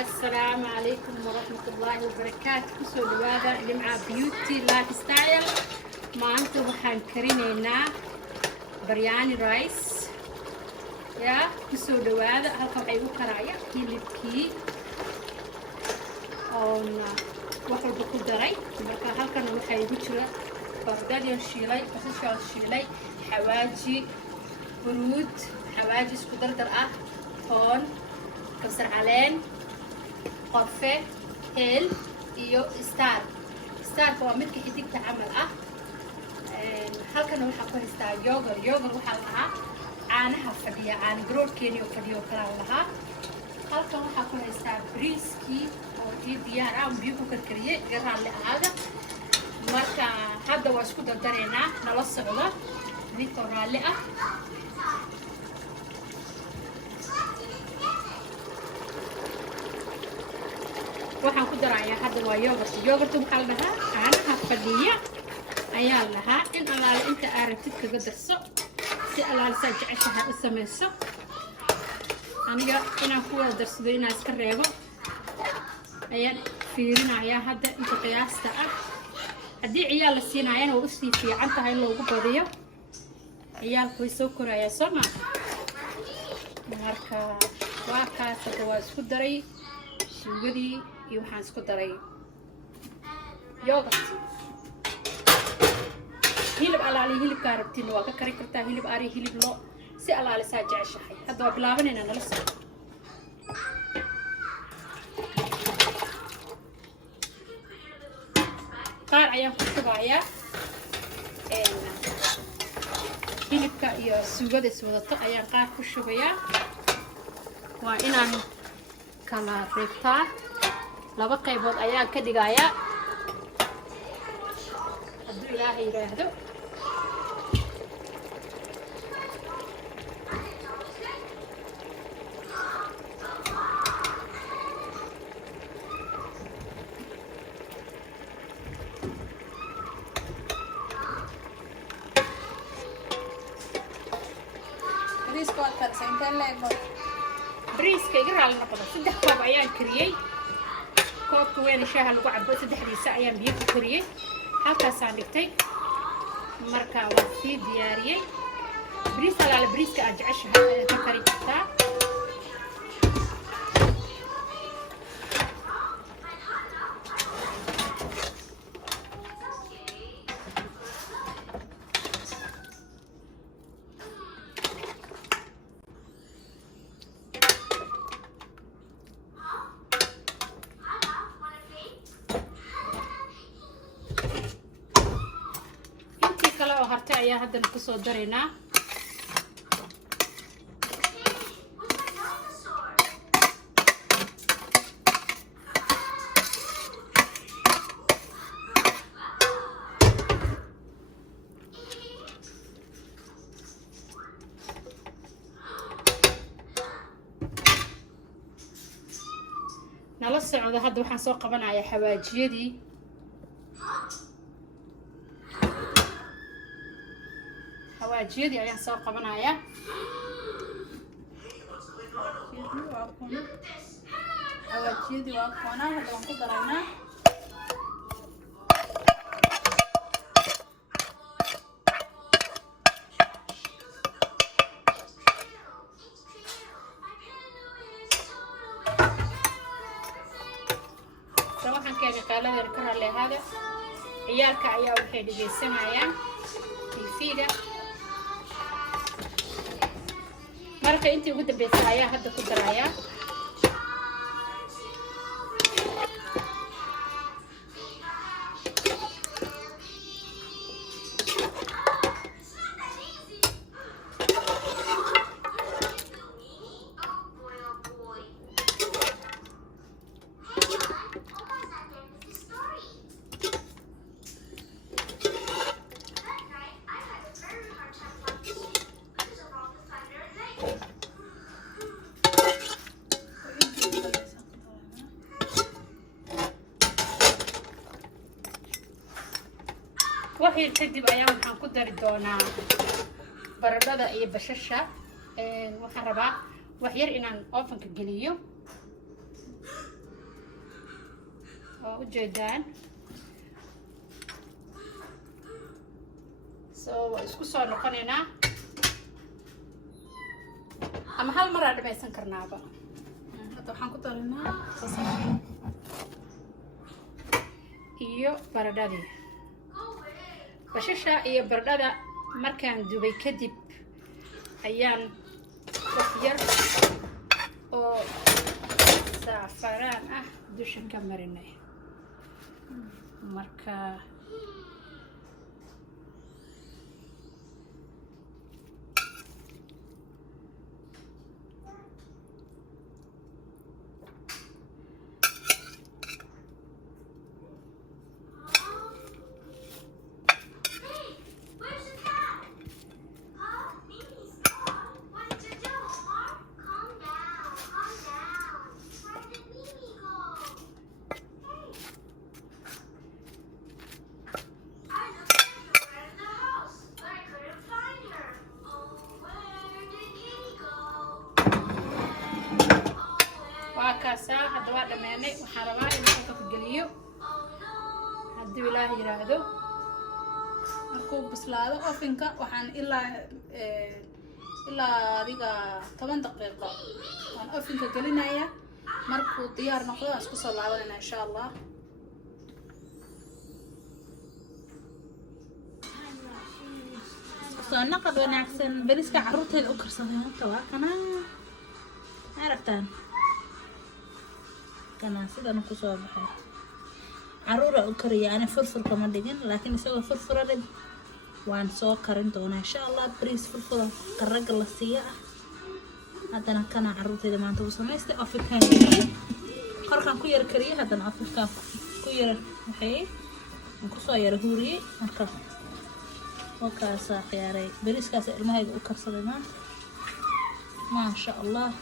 السلام عليكم ورحمة الله وبركاته. كسو دوادا جمعة بيوتي لايف ستايل. ما أنتو وحان كرينينا برياني رايس يا كسو دوادا هالكم عيو كرايا هيلبكي أون وحل بكو دراي مركا هالكم وحي بجرا بغداديو شيلاي بسشوال شيلاي حواجي برود حواجي اسكو دردر هون كسر علين قرفة هيل iyo star waa midka xidigta camal ah halkan waxa ku haystaa yogurt waxa lahaa caanaha fadhiya caana garoorkeeni oo fadhiyo kala lahaa halkan waxa ku haystaa briski oo diyaar ah biyo ku karkariyay garan la ahaada marka hadda waa isku dardareena nala socda midka raali ah waxaan ku darayaa hadda waa yogurt waxa la dhahaa caanaha fadhiya ayaa lahaa in alaale inta aragtid kaga darso si alaale saa jeceshahay u samayso aniga inaan ku wada darsado inaan iska reebo ayaan fiirinayaa hadda inta qiyaasta ah haddii ciyaal la siinaayana waa usii fiican tahay in loogu badiyo ciyaalku way soo korayaa soo maa marka waa kaas hadda waa isku daray suugadii iyo waxaan isku daray yogurt hilib alaali hilibka rabtiin waa ka kari kartaa hilib ari hilib lo si alaali saa jeceshahay hadda waa bilaabanayna nala socdo qaar ayaan ku shubayaa hilibka iyo suugada iswadato ayaan qaar ku shubayaa waa inaan kala reebtaa laba qaybood ayaan ka dhigayaa hadduu ilaahay yiraahdo briiska iga raali noqdo 3 koob ayaan kariyay koobka weyn shaaha lagu cabo 3diisa ayaan biyo ku kariyay halkaasaan dhigtay marka waan sii diyaariyay briiska aad jeceshahay ayaad ka kari kartaa harta ayaa haddana ku soo dareynaa nala socdo hadda waxaan soo qabanayaa xawaajiyadii حواجيدي ayaan soo qabanaya حواجيدي waa qoona hadda waan ku daraynaa waxaan keenay qaalada ka raleehada ciyaalka ayaa waxay dhigeysanayaan TV-ga marka intii ugu dambeysay ayaa hadda ku darayaa waxay kadib ayaa waxaan ku dari doonaa baradhada iyo bashasha waxaan rabaa wax yar inaan ovenka geliyo وجدان isku soo noqonaynaa ama hal mar aan dhamaysan karnaaba hadda waxaan ku darinaa iyo baradhadii bashasha iyo baradhada markaan dubay kadib ayaan wax yar oo safaraan ah dusha ka marinay marka هذا واحد ماني وحرماني نحطه في القليو هدي الله يراهدو أركوب بسلادة أوفنكا وحن إلا ديقا 8 دقيقة وحن أوفنكا قلينا إياه مركو ديار نقضي أسكو صلعونا إن شاء الله نقد ونعكسن بريسكا عروتها الأكر صديقا تواكنا عرفتان أنا سيدا نقصها بحاجة عرورة أكرية أنا فرفر كمان ديجن لكن يسوي فرفر رد وعن سوا كرنتونا إن شاء الله بريس فرفر كرق الله السياء هذا أنا كان عروتي لما أنتوا سمعتي أفريكان قرقان كوير كريه هذا أنا أفريكان كوير محي نقصها يرهوري مركب وكاسا خياري بريس كاس المهاي أكر صديمان ما شاء الله